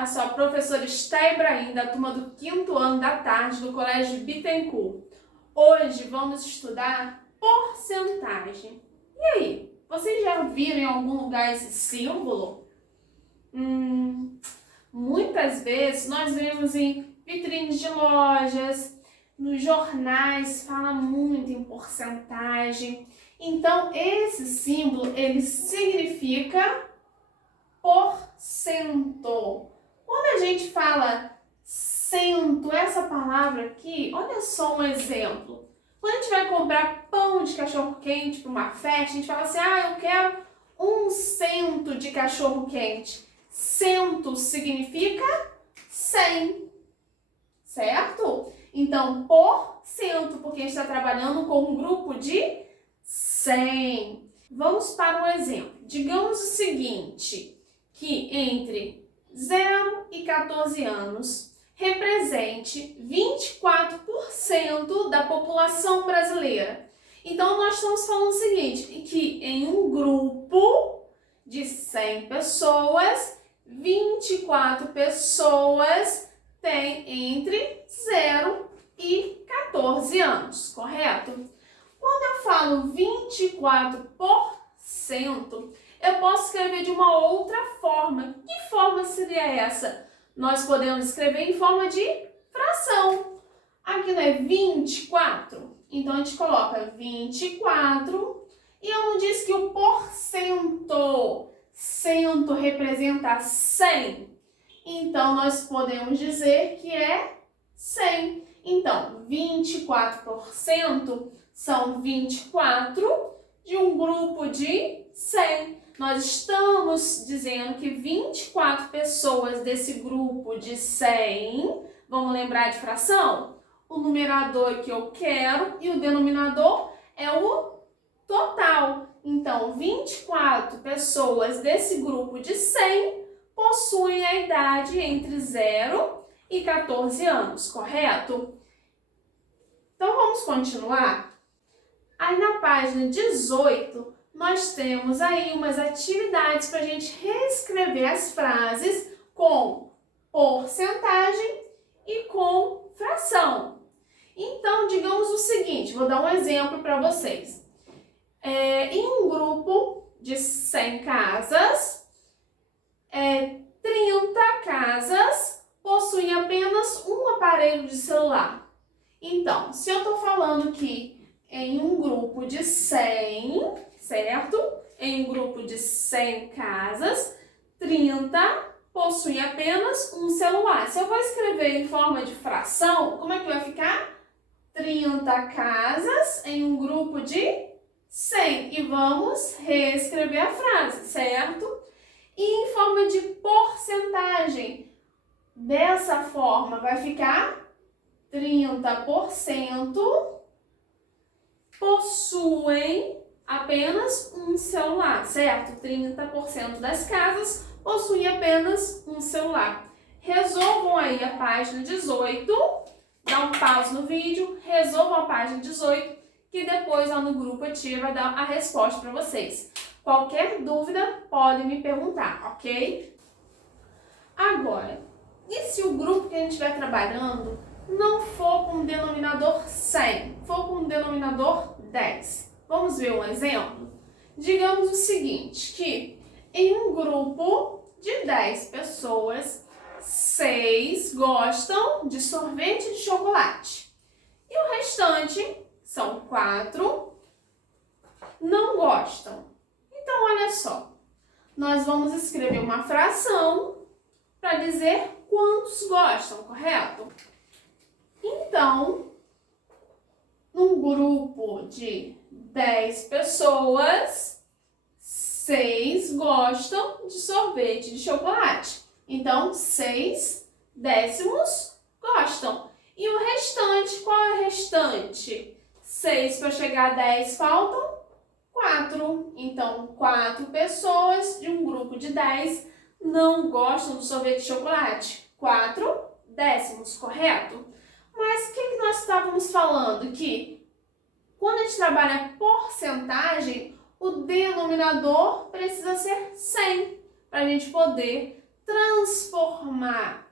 Olá, sou a professora Esté Ibrahim, da turma do 5º ano da tarde do Colégio Bittencourt. Hoje vamos estudar porcentagem. E aí, vocês já viram em algum lugar esse símbolo? Muitas vezes nós vemos em vitrines de lojas, nos jornais, fala muito em porcentagem. Então, esse símbolo, ele significa porcento. Quando a gente fala cento, essa palavra aqui, olha só um exemplo. Quando a gente vai comprar pão de cachorro-quente para uma festa, a gente fala assim, eu quero 1 cento de cachorro-quente. Cento significa 100, certo? Então, porcento, porque a gente está trabalhando com um grupo de 100. Vamos para um exemplo. Digamos o seguinte, que entre 0 e 14 anos represente 24% da população brasileira. Então, nós estamos falando o seguinte, que em um grupo de 100 pessoas, 24 pessoas têm entre 0 e 14 anos, correto? Quando eu falo 24%, eu posso escrever de uma outra forma. Que forma seria essa? Nós podemos escrever em forma de fração. Aqui não é 24? Então, a gente coloca 24 e eu não disse que o cento representa 100. Então, nós podemos dizer que é 100. Então, 24% são 24 de um grupo de 100. Nós estamos dizendo que 24 pessoas desse grupo de 100, vamos lembrar de fração? O numerador que eu quero e o denominador é o total. Então, 24 pessoas desse grupo de 100 possuem a idade entre 0 e 14 anos, correto? Então, vamos continuar? Aí na página 18, nós temos aí umas atividades para a gente reescrever as frases com porcentagem e com fração. Então, digamos o seguinte, vou dar um exemplo para vocês. Em um grupo de 100 casas, 30 casas possuem apenas um aparelho de celular. Então, se eu estou falando que em um grupo de 100, certo? Em um grupo de 100 casas, 30 possuem apenas um celular. Se eu vou escrever em forma de fração, como é que vai ficar? 30 casas em um grupo de 100. E vamos reescrever a frase, certo? E em forma de porcentagem, dessa forma vai ficar 30% possuem apenas um celular, certo? 30% das casas possuem apenas um celular. Resolvam aí a página 18, dá um pause no vídeo, resolvam a página 18, que depois lá no grupo a tia vai dar a resposta para vocês. Qualquer dúvida, podem me perguntar, ok? Agora, e se o grupo que a gente estiver trabalhando não for com o denominador 100, for com o denominador 10? Vamos ver um exemplo? Digamos o seguinte, que em um grupo de 10 pessoas, 6 gostam de sorvete de chocolate. E o restante, são 4, não gostam. Então, olha só, nós vamos escrever uma fração para dizer quantos gostam, correto? Então, num grupo de 10 pessoas, 6 gostam de sorvete de chocolate. Então, 6 décimos gostam. E o restante, qual é o restante? 6 para chegar a 10 faltam 4. Então, 4 pessoas de um grupo de 10 não gostam do sorvete de chocolate. 4 décimos, correto? Mas o que nós estávamos falando? Que quando a gente trabalha porcentagem, o denominador precisa ser 100 para a gente poder transformar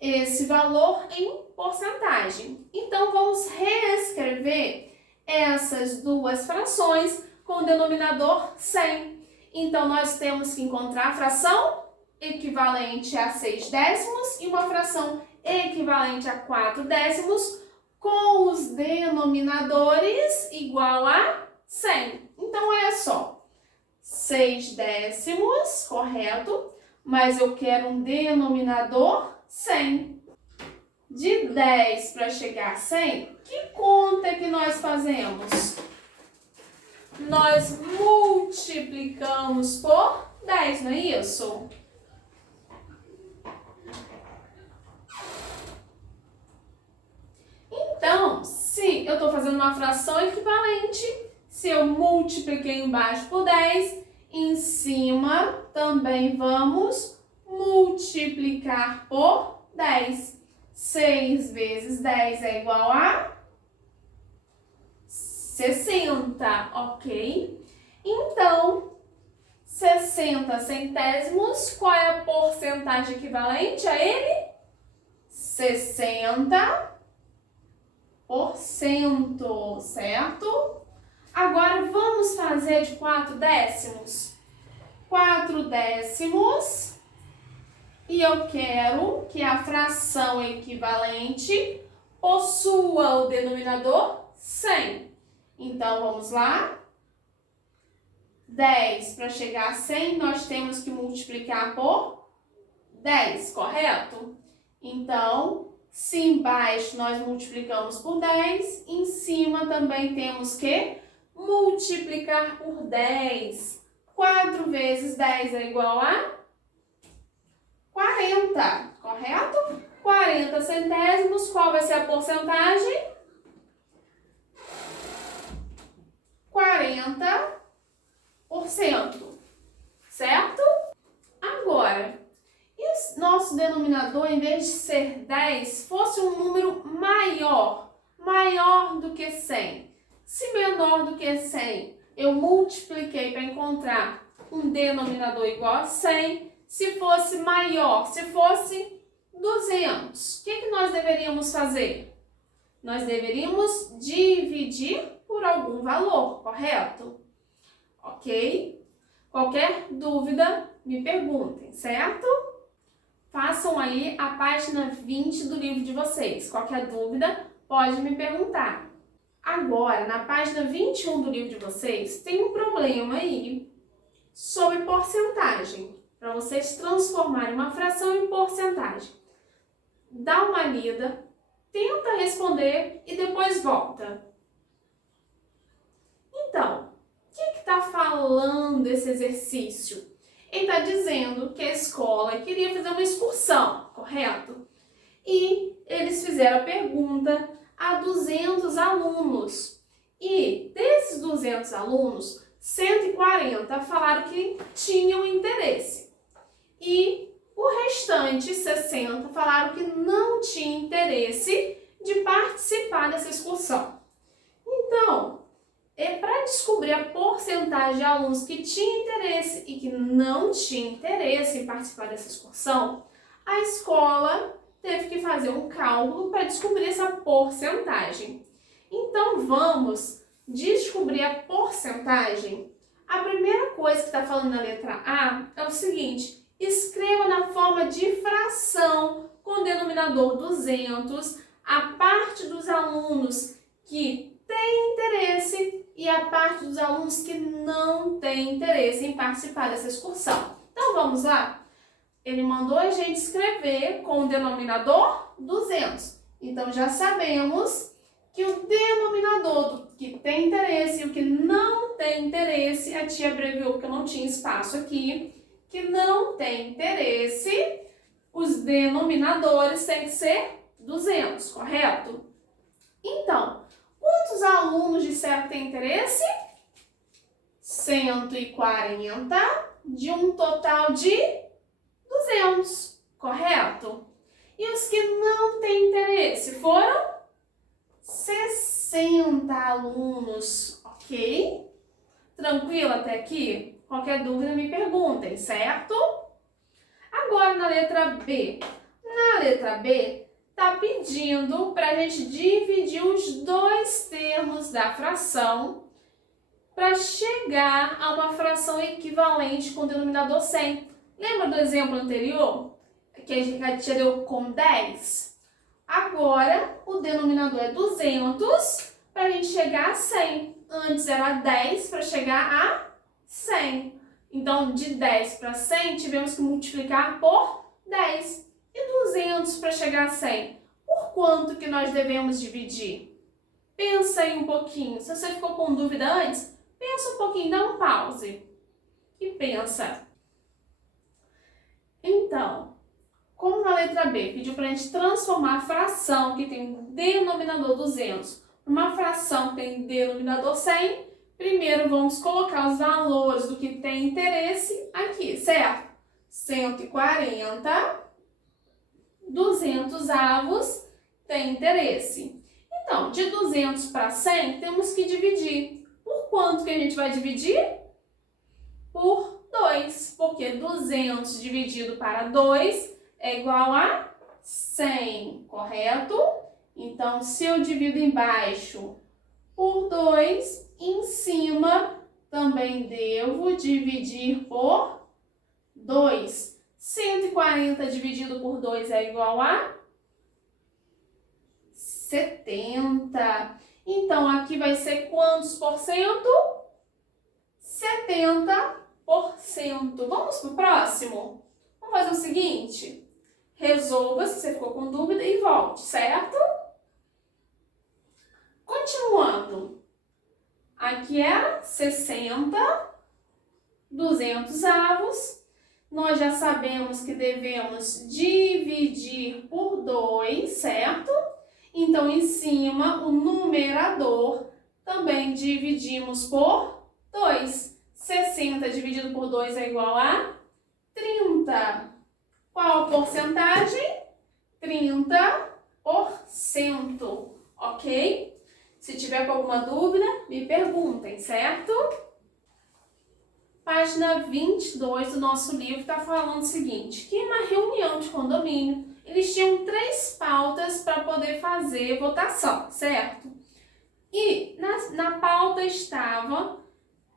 esse valor em porcentagem. Então, vamos reescrever essas duas frações com o denominador 100. Então, nós temos que encontrar a fração equivalente a 6 décimos e uma fração equivalente a 4 décimos com os denominadores igual a 100. Então, olha só, 6 décimos, correto, mas eu quero um denominador 100. De 10 para chegar a 100, que conta que nós fazemos? Nós multiplicamos por 10, não é isso? Então, se eu estou fazendo uma fração equivalente, se eu multipliquei embaixo por 10, em cima também vamos multiplicar por 10. 6 vezes 10 é igual a 60, ok? Então, 60 centésimos, qual é a porcentagem equivalente a ele? 60%, certo? Agora, vamos fazer de 4 décimos. 4 décimos, e eu quero que a fração equivalente possua o denominador 100. Então, vamos lá. 10 para chegar a 100, nós temos que multiplicar por 10, correto? Então, se embaixo nós multiplicamos por 10, em cima também temos que multiplicar por 10. 4 vezes 10 é igual a 40, correto? 40 centésimos, qual vai ser a porcentagem? 40%, certo? Agora, e o nosso denominador, em vez de ser 10, fosse um número maior do que 100? Se menor do que 100, eu multipliquei para encontrar um denominador igual a 100. Se fosse maior, se fosse 200, o que nós deveríamos fazer? Nós deveríamos dividir por algum valor, correto? Ok? Qualquer dúvida, me perguntem, certo? Façam aí a página 20 do livro de vocês. Qualquer dúvida, pode me perguntar. Agora, na página 21 do livro de vocês, tem um problema aí sobre porcentagem, para vocês transformarem uma fração em porcentagem. Dá uma lida, tenta responder e depois volta. Então, o que está falando esse exercício? Ele está dizendo que a escola queria fazer uma excursão, correto? E eles fizeram a pergunta a 200 alunos. E desses 200 alunos, 140 falaram que tinham interesse. E o restante, 60, falaram que não tinha interesse de participar dessa excursão. Então, para descobrir a porcentagem de alunos que tinham interesse e que não tinham interesse em participar dessa excursão, a escola teve que fazer um cálculo para descobrir essa porcentagem. Então, vamos descobrir a porcentagem. A primeira coisa que está falando na letra A é o seguinte: escreva na forma de fração com o denominador 200 a parte dos alunos que têm interesse e a parte dos alunos que não têm interesse em participar dessa excursão. Então, vamos lá? Ele mandou a gente escrever com o denominador 200. Então, já sabemos que o denominador do que tem interesse e o que não tem interesse, a tia abreviou porque eu não tinha espaço aqui, que não tem interesse, os denominadores têm que ser 200, correto? Então, quantos alunos disseram que tem interesse? 140 de um total de 200, correto? E os que não têm interesse foram 60 alunos, ok? Tranquilo até aqui? Qualquer dúvida me perguntem, certo? Agora na letra B. Na letra B, está pedindo para a gente dividir os dois termos da fração para chegar a uma fração equivalente com o denominador 100. Lembra do exemplo anterior? Que a gente já deu com 10? Agora, o denominador é 200 para a gente chegar a 100. Antes era 10 para chegar a 100. Então, de 10 para 100, tivemos que multiplicar por 10. E 200 para chegar a 100? Por quanto que nós devemos dividir? Pensa aí um pouquinho. Se você ficou com dúvida antes, pensa um pouquinho, dá um pause. E pensa. Então, como na letra B pediu para a gente transformar a fração que tem denominador 200 numa fração que tem denominador 100, primeiro vamos colocar os valores do que tem interesse aqui, certo? 140, 200 avos tem interesse. Então, de 200 para 100, temos que dividir. Por quanto que a gente vai dividir? Por 2, porque 200 dividido para 2 é igual a 100, correto? Então, se eu divido embaixo por 2, em cima também devo dividir por 2. 140 dividido por 2 é igual a 70. Então, aqui vai ser quantos por cento? 70%. Vamos para o próximo? Vamos fazer o seguinte. Resolva se você ficou com dúvida e volte, certo? Continuando. Aqui era 60, 200 avos. Nós já sabemos que devemos dividir por 2, certo? Então, em cima, o numerador também dividimos por 2. 60 dividido por 2 é igual a 30. Qual a porcentagem? 30%, ok? Se tiver com alguma dúvida, me perguntem, certo? Página 22 do nosso livro está falando o seguinte, que em uma reunião de condomínio, eles tinham 3 pautas para poder fazer votação, certo? E na pauta estava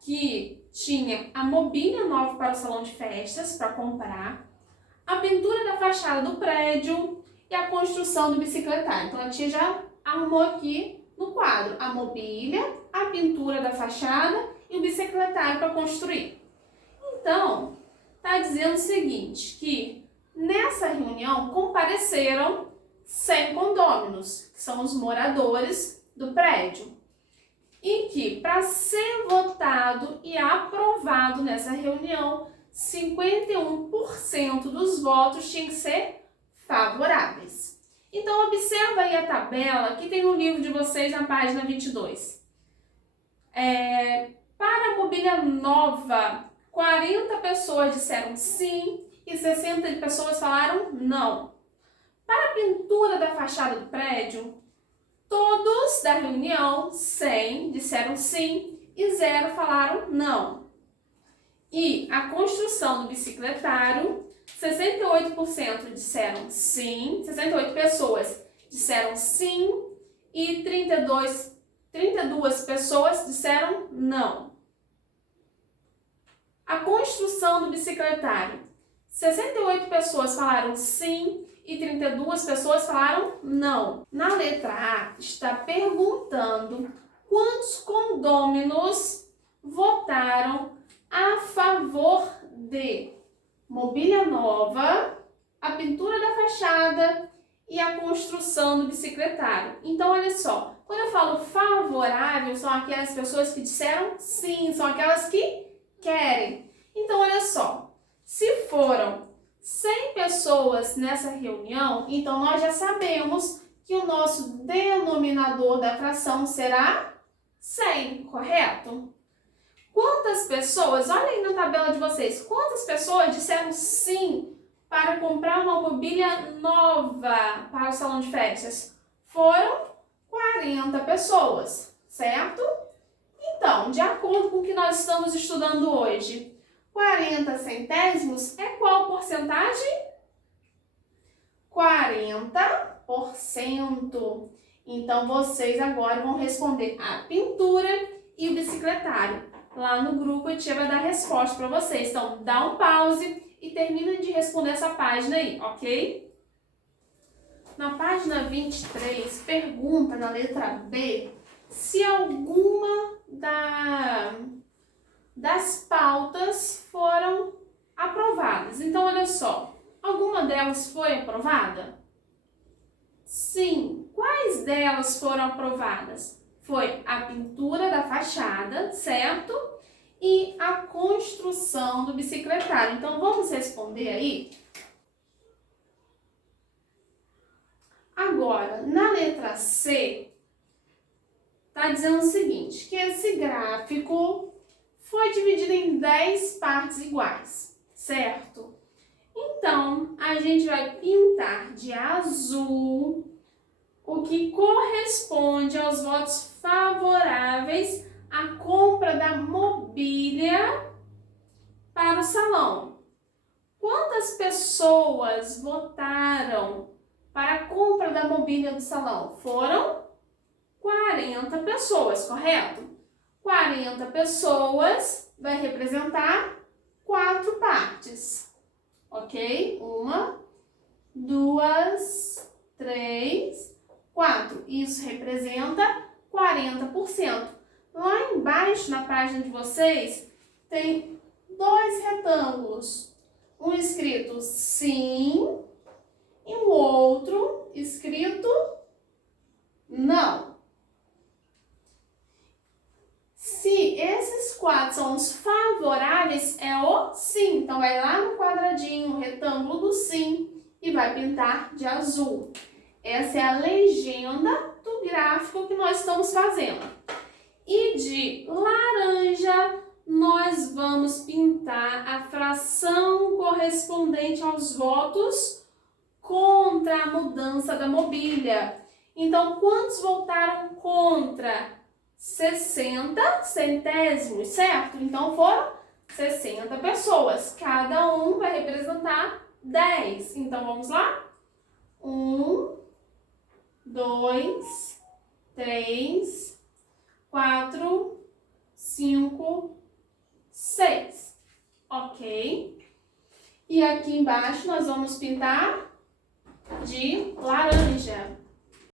que tinha a mobília nova para o salão de festas para comprar, a pintura da fachada do prédio e a construção do bicicletário. Então a tia já arrumou aqui no quadro a mobília, a pintura da fachada e o bicicletário para construir. Então, está dizendo o seguinte, que nessa reunião compareceram 100 condôminos, que são os moradores do prédio. E que, para ser votado e aprovado nessa reunião, 51% dos votos tinham que ser favoráveis. Então, observa aí a tabela que tem no livro de vocês na página 22. Para a mobília nova, 40 pessoas disseram sim e 60 pessoas falaram não. Para a pintura da fachada do prédio, todos da reunião, 100, disseram sim e 0 falaram não. E a construção do bicicletário, 68% disseram sim, 68 pessoas disseram sim e 32 pessoas disseram não. A construção do bicicletário, 68 pessoas falaram sim e 32 pessoas falaram não. Na letra A, está perguntando quantos condôminos votaram a favor de mobília nova, a pintura da fachada e a construção do bicicletário. Então, olha só, quando eu falo favorável, são aquelas pessoas que disseram sim, são aquelas que querem. Então, olha só, se foram 100 pessoas nessa reunião, então nós já sabemos que o nosso denominador da fração será 100, correto? Quantas pessoas, olha aí na tabela de vocês, quantas pessoas disseram sim para comprar uma mobília nova para o salão de festas? Foram 40 pessoas, certo? Então, de acordo com o que nós estamos estudando hoje, 40 centésimos é qual porcentagem? 40%. Então, vocês agora vão responder a pintura e o bicicletário. Lá no grupo, a tia vai dar a resposta para vocês. Então, dá um pause e termina de responder essa página aí, ok? Na página 23, pergunta na letra B se alguma das pautas foram aprovadas. Então, olha só, alguma delas foi aprovada? Sim. Quais delas foram aprovadas? Foi a pintura da fachada, certo? E a construção do bicicletário. Então, vamos responder aí. Agora, na letra C, está dizendo o seguinte, que esse gráfico foi dividido em 10 partes iguais, certo? Então, a gente vai pintar de azul o que corresponde aos votos favoráveis à compra da mobília para o salão. Quantas pessoas votaram para a compra da mobília do salão? Foram 40 pessoas, correto? 40 pessoas vai representar 4 partes, ok? 1, 2, 3, 4. Isso representa 40%. Lá embaixo, na página de vocês, tem 2 retângulos. Um escrito sim e um outro escrito não. Se esses 4 são os favoráveis, é o sim. Então, vai lá no quadradinho, no retângulo do sim e vai pintar de azul. Essa é a legenda do gráfico que nós estamos fazendo. E de laranja, nós vamos pintar a fração correspondente aos votos contra a mudança da mobília. Então, quantos votaram contra? 60 centésimos, certo? Então, foram 60 pessoas. Cada um vai representar 10. Então, vamos lá? 1, 2, 3, 4, 5, 6. Ok? E aqui embaixo nós vamos pintar de laranja.